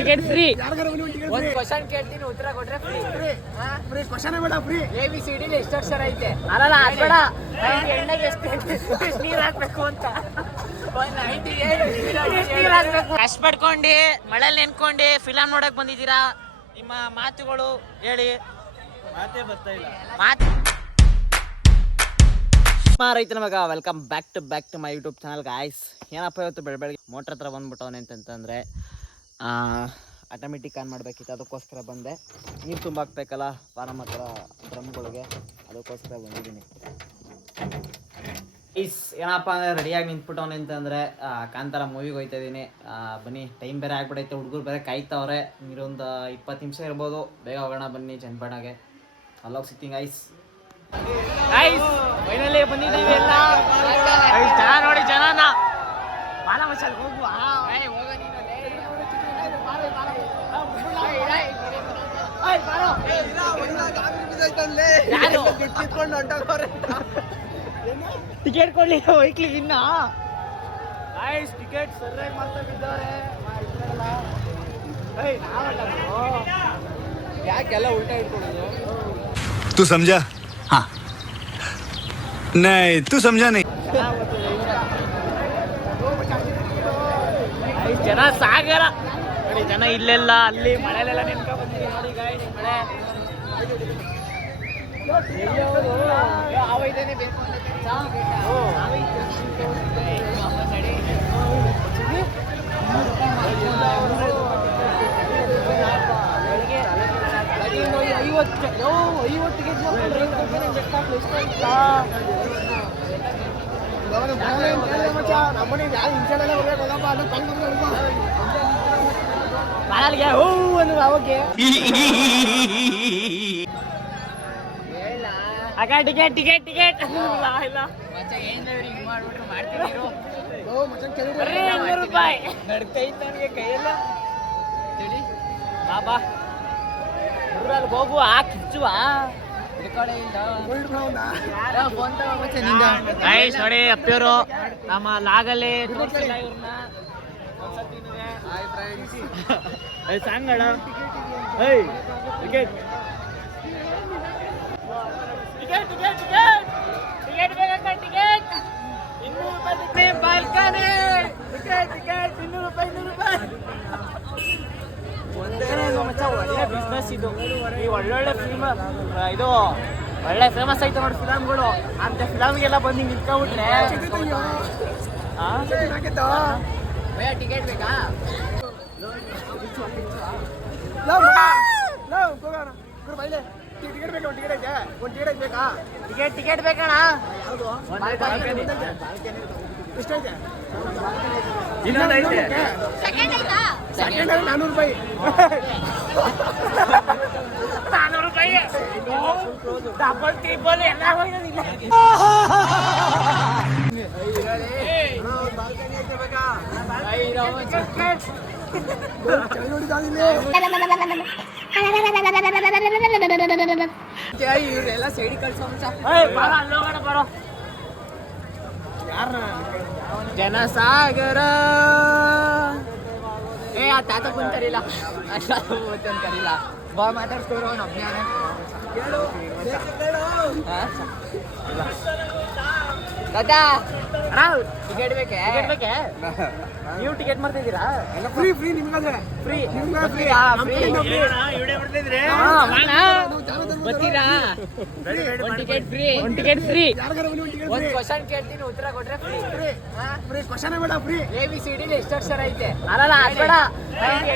Ticket free. ಒಂದು question ಕೇಳ್ತೀನಿ, ಉತ್ತರ ಕೊಟ್ರೆ ಫ್ರೀ. ಫ್ರೀ ಕ್ವಶನ್ ಬೇಡ, ಫ್ರೀ. ABCD ಎಷ್ಟು ಅಕ್ಷರ ಐತೆ? ಅಲ್ಲ ಅದ್ಬೇಡ. ಎಣ್ಣೆಗೆ ಎಷ್ಟು ನೀರು ಹಾಕ್ಬೇಕು ಅಂತ. ಕಷ್ಟ ಪಡ್ಕೊಂಡು ಮಳೆಯಲ್ಲಿ ನೆನ್ಕೊಂಡು ಫಿಲಮ್ ನೋಡಕ್ ಬಂದಿದ್ದೀರಾ. ನಿಮ್ಮ ಮಾತುಗಳು ಹೇಳಿ. ಮಾತೇ ಬರ್ತಾ ಇಲ್ಲ. ರೈತನ ಮಗ, welcome back to my YouTube channel guys. ಏನಪ್ಪ ಇವತ್ತು ಬೆಳಗ್ಗೆ ಮೋಟ್ರ್ ಹತ್ರ ಬಂದ್ಬಿಟ್ಟವನೆ ಅಂತಂತಂದರೆ ಆಟೋಮೆಟಿಕ್ ಆನ್ ಮಾಡಬೇಕಿತ್ತು, ಅದಕ್ಕೋಸ್ಕರ ಬಂದೆ. ನೀರು ತುಂಬ ಹಾಕ್ಬೇಕಲ್ಲ ಫಾರಮ್ ಹತ್ರ ಡ್ರಮ್ಗಳಿಗೆ, ಅದಕ್ಕೋಸ್ಕರ ಬಂದಿದ್ದೀನಿ. ಏನಪ್ಪ ಅಂದರೆ ರೆಡಿಯಾಗಿ ನಿಂತ್ಬಿಟ್ಟವನೆ ಅಂತಂದರೆ ಕಾಂತಾರ ಮೂವಿಗೆ ಹೋಗ್ತಾ ಇದ್ದೀನಿ. ಬನ್ನಿ, ಟೈಮ್ ಬೇರೆ ಆಗ್ಬಿಟ್ಟೈತೆ, ಹುಡುಗರು ಬೇರೆ ಕಾಯ್ತವ್ರೆ. ನೀರೊಂದು 20 ನಿಮಿಷ ಇರ್ಬೋದು, ಬೇಗ ಹೋಗೋಣ ಬನ್ನಿ ಚನ್ನಪಟ್ಟಣಗೆ. ಅಲ್ಲೋಗಿ ಸಿಗ್ತೀನಿ ಗಾಯ್ಸ್. ಫೈನಲಿ ಬಂದಿದ್ದೀವಿ ಎಲ್ಲ. ಜನ ನೋಡಿ, ಜನನ ಬಾಲ ಮಸಾಲ ಹೋಗುವ. ಟಿಕೆಟ್ ಕೊಡ್ಲಿ ಹೋಯ್ಕ್ಲಿ ಇನ್ನ. ಟಿಕೆಟ್ ಸರಿಯಾಗಿ ಮಾಡ್ತಾ ಬಿದ್ದವ್ರೆ. ಯಾಕೆಲ್ಲ ಉಲ್ಟಾ ಇಟ್ಕೊಳ್ಳೋದು? तू समझा? हाँ नहीं, तू समझा नहीं. ಜನ ಸಾಗರ ನೋಡಿ, ಜನ ಇಲ್ಲೆಲ್ಲ ಅಲ್ಲಿ ಮಳೆಲೆಲ್ಲ ನೆನ್ಕೊ ಬಂದಿದ್ದೀವಿ ನೋಡಿ ಗಾಯ್ಸ್. ಮಳೆ ಅವೈದೇನೆ ಬೇಕು ಅಂತ ಟಿಕೆಟ್ ಟಿಕೆಟ್ ಟಿಕೆಟ್ ರೂಪಾಯಿ ನಡ್ಕೈತ ನನಗೆ ಕೈಯೆಲ್ಲ. ಬಾಬಾ ಊರಲ್ಲಿ ಹೋಗುವ ಕಿಚ್ಚುವ. ಗೈಸ್ ನೋಡಿ, ಅಪ್ಪಿಯವರು ನಮ್ಮ ಲಾಗಲ್ಲಿ ತೋರಿಸಿಲ್ಲ ಇವ್ರನ್ನ. ಸಾಂಗಡ ticket ticket ticket ticket ticket ಬೇಕಂತ ಟಿಕೆಟ್ 200 ರೂಪಾಯಿ. ಬಾಲ್ಕನಿ ಟಿಕೆಟ್ ಟಿಕೆಟ್ 200 ರೂಪಾಯಿ 200 ರೂಪಾಯಿ. ಒಳ್ಳೆ ಬಿಸ್ನೆಸ್ ಇದು. ಈ ಒಳ್ಳೊಳ್ಳೆ ಫಿಲ್ಮ್ ಇದು ಒಳ್ಳೆ ಫೇಮಸ್ ಆಯ್ತು ನೋಡಿ ಫಿಲಮ್ಗಳು. ಅಂತ ಫಿಲಮ್ಗೆಲ್ಲ ಬಂದು ನಿಂತ್ಕೊಂಡ್ಬಿಟ್ರೆ ಟಿಕೆಟ್ ಬೇಕಾ? ಟಿಕೆಟ್ ಬೇಕಾ? ಒಂದು ಟಿಕೆಟ್ ಬೇಕಾ? ಟಿಕೆಟ್ ಬೇಕಣ್ಣ. ಎಷ್ಟೈತೆ? ಇನ್ನೊಂದೈತೆ. ಸೆಕೆಂಡ್ 400 ರೂಪಾಯಿ. 400 ರೂಪಾಯಿ ಡಬಲ್ ಟ್ರಿಬಲ್ ಎಲ್ಲ ಹೋಗಿಲ್ಲ. ಇವರೆಲ್ಲ ಸೈಡ್ ಕಳ್ಸೋ ಬರೋ ಜನಸಾಗರ. ಆ ತಾತ ಬಂತರಿಲ್ಲ, ಅಷ್ಟೊಂದು ಕರಿಲ್ಲ. ಬಾ ಮಾತಾಡ್ಸ್ಕೊಡ್ರು ಅವ್ನು ಅಭಿಯಾನ. ತಾತ ಟಿಕೆಟ್ ಬೇಕೇ? ನೀವು ಟಿಕೆಟ್ ಮಾಡ್ತಿದ್ದೀರಾ? ಫ್ರೀ ಫ್ರೀ ನಿಮ್ಗಾದ್ರೆ ಫ್ರೀ ಫ್ರೀ. ಬರ್ತೀರಾ? ಒಂದು ಟಿಕೆಟ್ ಫ್ರೀ. Ticket free. ಒಂದು ಕ್ವಶನ್ ಕೇಳ್ತೀನಿ, ಉತ್ತರ ಕೊಟ್ರೆ ಫ್ರೀ. ಫ್ರೀ ಕ್ವಶನ್ ಬೇಡ, ಫ್ರೀ. ABCD ಎಷ್ಟು ಅಕ್ಷರ ಐತೆ? ಅಲ್ಲ ಅದ್ಬೇಡ.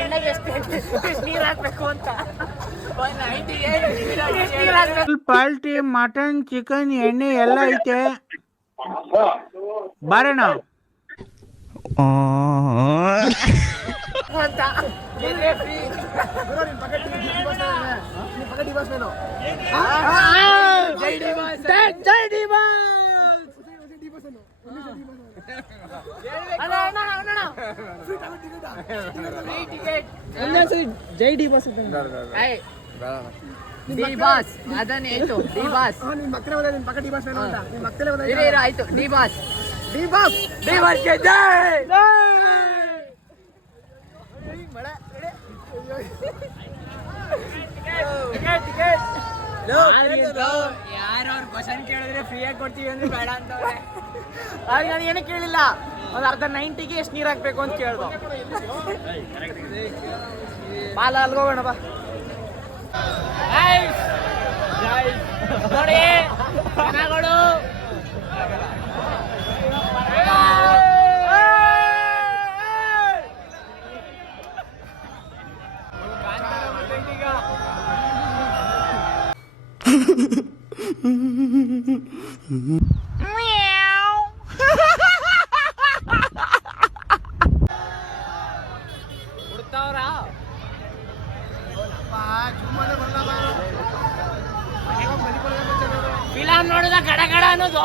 ಎಣ್ಣೆಗೆ ಎಷ್ಟು ನೀರು ಹಾಕ್ಬೇಕು ಅಂತ. ಪಾಲ್ಟಿ, ಮಟನ್, ಚಿಕನ್, ಎಣ್ಣೆ ಎಲ್ಲ ಐತೆ. ಬಾರಣ ಅಂತ ಫ್ರೀ. ಜೈ ಡಿ ಬಾಸ್. ಜೈ ಡಿ ಬಸ್. ಡಿ ಬಾಸ್ ಅದನ್ನೇ ಆಯ್ತು. ಡಿ ಬಾಸ್ ನಿನ್ ಮಕ್ಕಳೇ ಹೋದ, ನಿನ್ ಪಕ್ಕ ಡಿ ಬಾಸ್ ಅಂತ ನಿನ್ ಮಕ್ಕಳೇ ಹೋದ. ಆಯ್ತು. D boss D boss D boss ಗೆ ಜೈ. ಯಾರು ಅವ್ರು ಕ್ವಶನ್ ಕೇಳಿದ್ರೆ ಫ್ರೀಯಾಗಿ ಕೊಡ್ತೀವಿ ಅಂದ್ರೆ ಬೇಡ ಅಂತವ್ರೆ. ಆಗ ನಾನು ಏನೂ ಕೇಳಿಲ್ಲ. ಒಂದು ಅರ್ಧ 90ಗೆ ಎಷ್ಟು ನೀರು ಹಾಕ್ಬೇಕು ಅಂತ ಕೇಳ್ದು. ಬಾಲ ಅಲ್ಗೋಗೋಣ ಬಾ. ನೋಡಿ ಜನಗಳು ಫಿಲಮ್ ನೋಡಿದ ಗಡ ಗಡ ಅನ್ನೋದು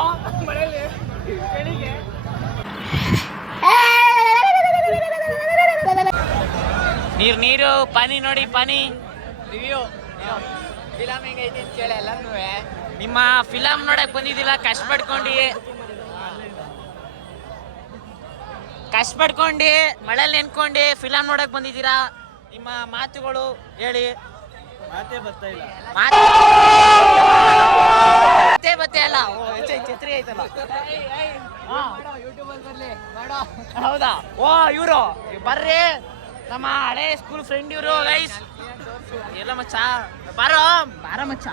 ನೀರು ಪಾನಿ ನೋಡಿ ಪಾನಿ ರಿವ್ಯೂ ಫಿಲಮ್ ಹೆಂಗೈತಿ ಅಂತ ಕೇಳಿ ಎಲ್ಲರೂ. ನಿಮ್ಮ ಫಿಲಮ್ ನೋಡಕ್ ಬಂದಿದ್ದಿಲ್ಲ, ಕಷ್ಟಪಡ್ಕೊಂಡು ಮಳೆಯಲ್ಲಿ ನೆನ್ಕೊಂಡು ಫಿಲಮ್ ನೋಡಕ್ ಬಂದಿದ್ದೀರಾ. ನಿಮ್ಮ ಮಾತುಗಳು ಹೇಳಿ. ಮಾತೇ ಬತ್ತೆ ಅಲ್ಲ. ಛತ್ರಿ ಐತಲ್ಲ. ಯೂಟ್ಯೂಬಲ್ಲಿ ಬರ್ಲಿ ಮಾಡೋ. ಹೌದಾ? ಓ ಇವರು ಬರ್ರಿ, ನಮ್ಮ ಹಳೆ ಸ್ಕೂಲ್ ಫ್ರೆಂಡ್ ಇವರು ಗೈಸ್. ಎಲ್ಲ ಮಚ್ಚ ಬಾರೋ ಮಚ್ಚ.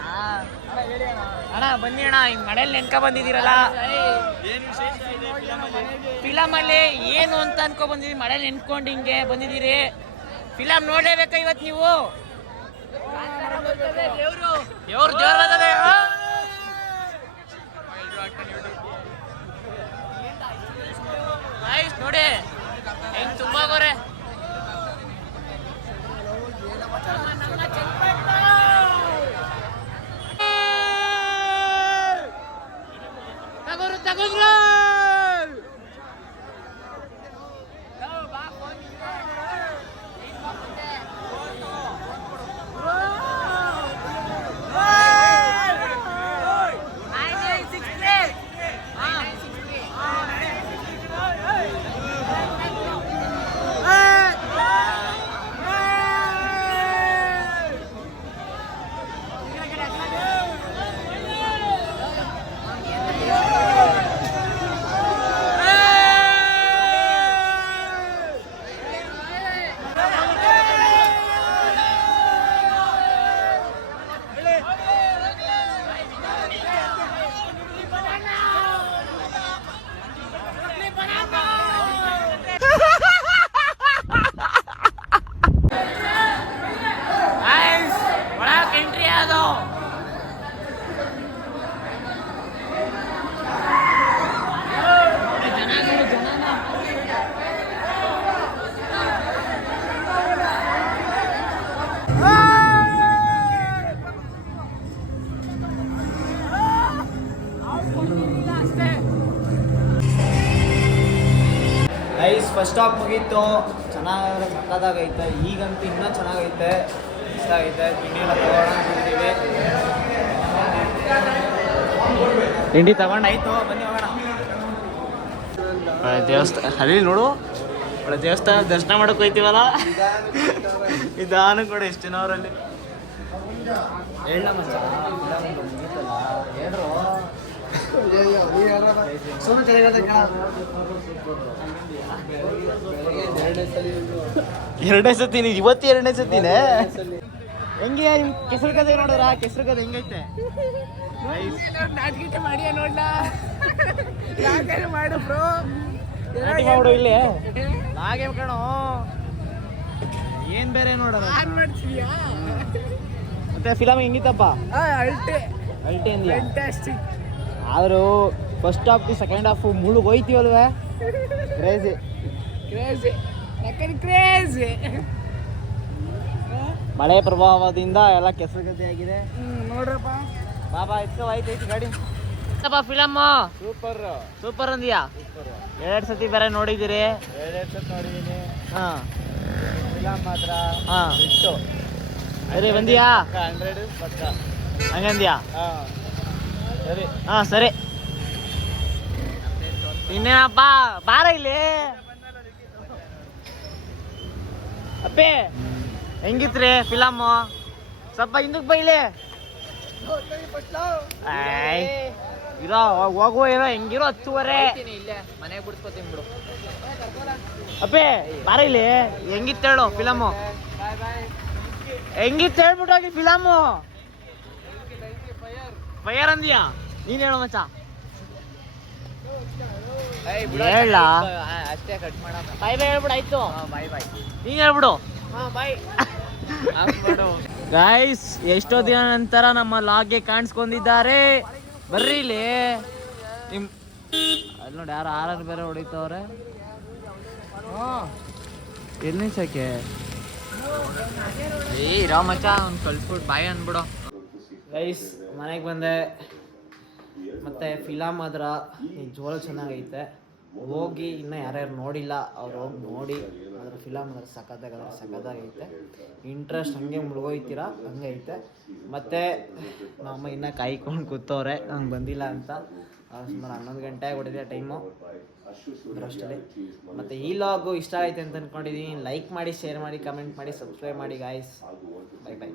ಅಣ್ಣ ಬನ್ನಿ ಅಣ್ಣ, ಹಿಂಗ್ ಮನೇಲಿ ನೆನ್ಕ ಬಂದಿದ್ದೀರಲ್ಲ. ಫಿಲಮ್ ಅಲ್ಲಿ ಏನು ಅಂತ ಅನ್ಕೊ ಬಂದಿದ್ದೀರಿ, ಮನೇಲಿ ನೆನ್ಕೊಂಡು ಹಿಂಗೆ ಬಂದಿದ್ದೀರಿ. ಫಿಲಮ್ ನೋಡ್ಲೇಬೇಕ ಇವತ್ತು ನೀವು. ದೇವ್ರು ಬರ್ತದೆ. ನೋಡಿ ಹೆಂಗ್ ತುಂಬಾ ಗೋರೆ. ತಗೋರು ಎಂಟ್ರಿ ಅದು. ಗೈಸ್ ಫಸ್ಟ್ ಸ್ಟಾಪ್ ಮುಗೀತು. ಚೆನ್ನಾಗಿ ಸಕ್ಕದಾಗೈತೆ. ಈಗಂತೂ ಇನ್ನೂ ಚೆನ್ನಾಗೈತೆ, ಇಷ್ಟ ಆಗೈತೆ. ತಿಂಡಿ ಎಲ್ಲ ತಗೊಂಡಿದ್ದೀವಿ. ತಿಂಡಿ ತಗೊಂಡಾಯ್ತು, ಬನ್ನಿ ಹೋಗೋಣ. ದೇವಸ್ಥಾನ ಅಲ್ಲಿ ನೋಡು, ಒಳ್ಳೆ ದೇವಸ್ಥಾನ ದರ್ಶನ ಮಾಡಕ್ಕೆ ಹೋಯ್ತೀವಲ್ಲ. ಇದಾನು ಕೂಡ ಎಷ್ಟು ಜನ ಅವರಲ್ಲಿ ಹೇಳ ಮಚ್ಚ. ಹೇಳ್ರು ಎರಡನೇ ಸತಿ ಇವತ್ತು ಎರಡನೇ ಸತಿನೇ. ಹೆಂಗೆ ಕೆಸರು ಗದೆ ನೋಡಿದ್ರ? ಕೆಸರು ಗದೆ ಹೆಂಗೈತೆ? ನಾಟಕ ಮಾಡಿ ನೋಡ್ಲ ಮಾಡು ಬ್ರೋ. ಮಾಡು ಇಲ್ಲಿ ಹಾಗೆ ಕಣೋ. ಏನ್ ಬೇರೆ ನೋಡೋಣ ಮಾಡ್ತೀಯಾ? ಮತ್ತೆ ಫಿಲಮ್ ಹೆಂಗಿತ್ತಪ್ಪ? ಅಲ್ಟೆ ಅಂದ್ಯಾ? ಫ್ಯಾಂಟಾಸ್ಟಿಕ್. ಆದರೂ ಫಸ್ಟ್ ಹಾಫ್ ಸೆಕೆಂಡ್ ಹಾಫ್ ಮುಳುಗ್ ಹೋಯ್ತೀವಲ್ವೇ. Crazy crazy. ಮಳೆ ಪ್ರಭಾವದಿಂದ ಎಲ್ಲ ಕೆಸರು ಗದ್ದೆ ಆಗಿದೆ. ನೋಡ್ರಪ್ಪ ಬಾಬಾ ಐತಿ ಗಾಡಿ. Film super ಅಂದಿಯಾ? 2 ಸತಿ ಬೇರೆ ನೋಡಿದ್ದೀರಿ? 2 ಸತಿ ನೋಡಿದ್ದೀನಿ. ಹಾಂ ಫಿಲಮ್ ಮಾತ್ರ ಹಾಂ ಇಷ್ಟು ಅರೆ ಬಂದಿಯಾ? 100 ಪಕ್ಕ ಹಂಗಂದ್ಯಾ? ಹಾಂ ಸರಿ. ಹಾಂ ಸರಿ. ಇನ್ನೇನಪ್ಪ ಬಾರ ಇಲ್ಲಿ. ಅಪ್ಪೇ ಹೆಂಗಿತ್ರಿ ಫಿಲಮ್ಮು? ಸ್ವಲ್ಪ ಹಿಂದಕ್ಕೆ ಬೈಲಿ. ಇರೋ ಹೋಗುವ ಇರೋ ಹೆಂಗಿರೋ 10:30 ಇಲ್ಲೇ ಮನೆಗೆ ಬಿಡ್ಸ್ಕೊತೀನಿ ಬಿಡು. ಅಪ್ಪೇ ಬಾರ ಇಲ್ಲಿ ಹೆಂಗಿತ್ತು ಹೇಳು ಫಿಲಮು ಹೆಂಗಿತ್ತು ಹೇಳ್ಬಿಟ್ಟು ಹೋಗಿ ಫಿಲಮು ಫೈರ್ ಅಂದಿಯಾ ನೀನ್ ಹೇಳು ಮಚ್ಚ ಹೇಳ ಅಷ್ಟೇ ಕಟ್ ಮಾಡಮ್ಮ. ಬಾಯ್ ಬಾಯ್ ಹೇಳ್ಬಿಡು ಆಯ್ತು ಬಾಯ್ ಬಾಯ್. ನೀನ್ ಹೇಳ್ಬಿಡು ಬಾಯ್. ಗೈಸ್ ಎಷ್ಟೋ ದಿನ ನಂತರ ನಮ್ಮ ಲಾಗ್ಗೆ ಕಾಣಿಸ್ಕೊಂಡಿದ್ದಾರೆ ಬರ್ರಿ ಇಲ್ಲಿ ನಿಮ್ ಅಲ್ಲಿ ನೋಡಿ ಯಾರು ಆರ್ ಬೇರೆ ಹೊಡಿತವ್ರೆ ಎಲ್ಲಿ ನಿಲ್ಸಕ್ಕೆ ಇರೋ ಮಚ್ಚ ಅವ್ನು ಕಳ್ಸ್ಬಿಟ್ಟು ಬಾಯ್ ಅಂದ್ಬಿಡು. ಗೈಸ್ ಮನೆಗೆ ಬಂದೆ ಮತ್ತೆ ಫಿಲಮ್ ಅದ್ರ ನಿಜವಾಗ್ಲೂ ಚೆನ್ನಾಗೈತೆ ಹೋಗಿ ಇನ್ನೂ ಯಾರ್ಯಾರು ನೋಡಿಲ್ಲ ಅವ್ರು ಹೋಗಿ ನೋಡಿ ಅದ್ರ ಫಿಲಮ್ ಅದ್ರ ಸಖತ್ತಾಗೈತೆ ಇಂಟ್ರೆಸ್ಟ್ ಹಂಗೆ ಮುಳುಗೋಯ್ತೀರಾ ಹಂಗೆ ಐತೆ ಮತ್ತು ನಮ್ಮ ಇನ್ನೂ ಕಾಯ್ಕೊಂಡು ಕೂತವ್ರೆ ನಂಗೆ ಬಂದಿಲ್ಲ ಅಂತ ಸುಮಾರು 11 ಗಂಟೆ ಹೊಡೆದಿದೆ ಟೈಮು ಅಷ್ಟರಲ್ಲಿ. ಮತ್ತು ಈ ಲಾಗು ಇಷ್ಟ ಆಯ್ತು ಅಂತ ಅಂದ್ಕೊಂಡಿದ್ದೀನಿ. ಲೈಕ್ ಮಾಡಿ, ಶೇರ್ ಮಾಡಿ, ಕಮೆಂಟ್ ಮಾಡಿ, ಸಬ್ಸ್ಕ್ರೈಬ್ ಮಾಡಿ ಗಾಯ್ಸ್. Bye bye.